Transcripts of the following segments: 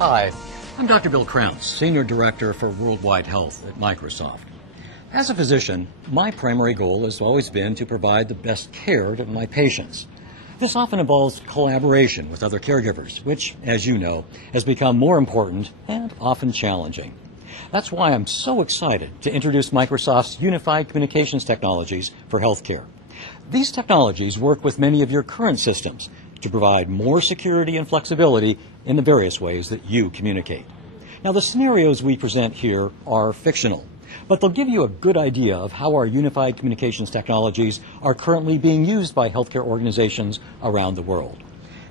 Hi, I'm Dr. Bill Krauss, Senior Director for Worldwide Health at Microsoft. As a physician, my primary goal has always been to provide the best care to my patients. This often involves collaboration with other caregivers, which, as you know, has become more important and often challenging. That's why I'm so excited to introduce Microsoft's Unified Communications Technologies for healthcare. These technologies work with many of your current systems to provide more security and flexibility in the various ways that you communicate. Now, the scenarios we present here are fictional, but they'll give you a good idea of how our unified communications technologies are currently being used by healthcare organizations around the world.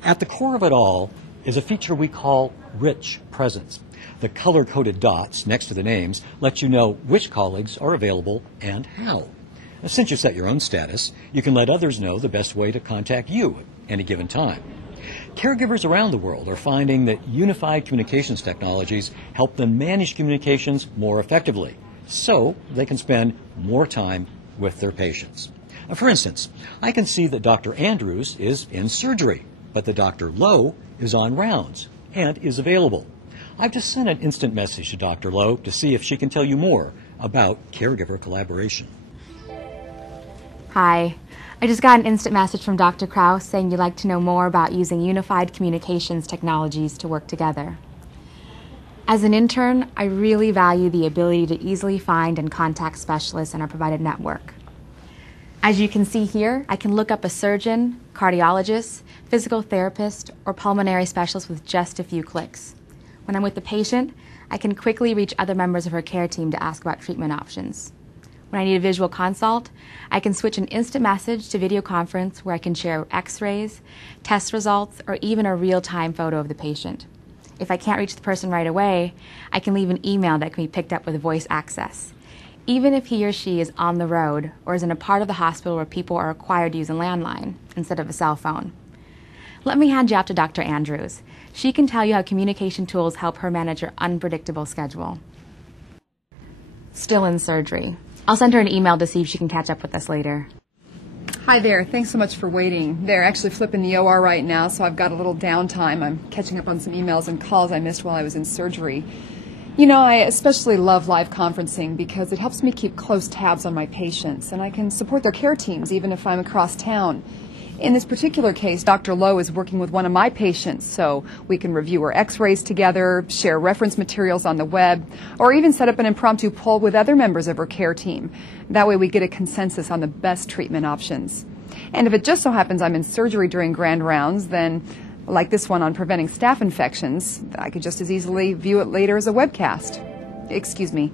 At the core of it all is a feature we call Rich Presence. The color-coded dots next to the names let you know which colleagues are available and how. Now, since you set your own status, you can let others know the best way to contact you at any given time. Caregivers around the world are finding that unified communications technologies help them manage communications more effectively, so they can spend more time with their patients. For instance, I can see that Dr. Andrews is in surgery, but that Dr. Lowe is on rounds and is available. I've just sent an instant message to Dr. Lowe to see if she can tell you more about caregiver collaboration. Hi. I just got an instant message from Dr. Krauss saying you'd like to know more about using unified communications technologies to work together. As an intern, I really value the ability to easily find and contact specialists in our provided network. As you can see here, I can look up a surgeon, cardiologist, physical therapist, or pulmonary specialist with just a few clicks. When I'm with the patient, I can quickly reach other members of her care team to ask about treatment options. When I need a visual consult, I can switch an instant message to video conference where I can share x-rays, test results, or even a real-time photo of the patient. If I can't reach the person right away, I can leave an email that can be picked up with voice access. Even if he or she is on the road or is in a part of the hospital where people are required to use a landline instead of a cell phone. Let me hand you off to Dr. Andrews. She can tell you how communication tools help her manage her unpredictable schedule. Still in surgery. I'll send her an email to see if she can catch up with us later. Hi there. Thanks so much for waiting. They're actually flipping the OR right now, so I've got a little downtime. I'm catching up on some emails and calls I missed while I was in surgery. You know, I especially love live conferencing because it helps me keep close tabs on my patients, and I can support their care teams even if I'm across town. In this particular case, Dr. Lowe is working with one of my patients, so we can review her x-rays together, share reference materials on the web, or even set up an impromptu poll with other members of her care team. That way we get a consensus on the best treatment options. And if it just so happens I'm in surgery during grand rounds, then, like this one on preventing staph infections, I could just as easily view it later as a webcast. Excuse me.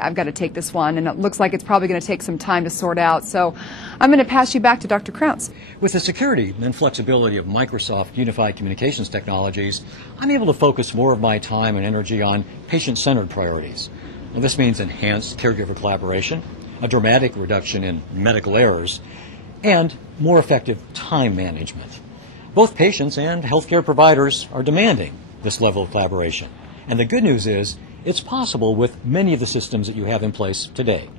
I've got to take this one, and it looks like it's probably going to take some time to sort out, so I'm going to pass you back to Dr. Krauss. With the security and flexibility of Microsoft Unified Communications Technologies, I'm able to focus more of my time and energy on patient-centered priorities. Now, this means enhanced caregiver collaboration, a dramatic reduction in medical errors, and more effective time management. Both patients and healthcare providers are demanding this level of collaboration, and the good news is it's possible with many of the systems that you have in place today.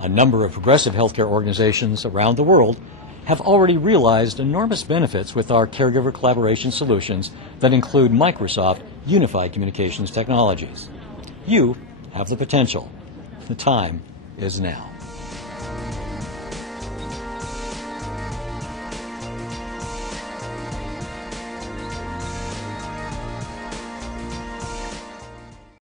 A number of progressive healthcare organizations around the world have already realized enormous benefits with our caregiver collaboration solutions that include Microsoft Unified Communications Technologies. You have the potential. The time is now.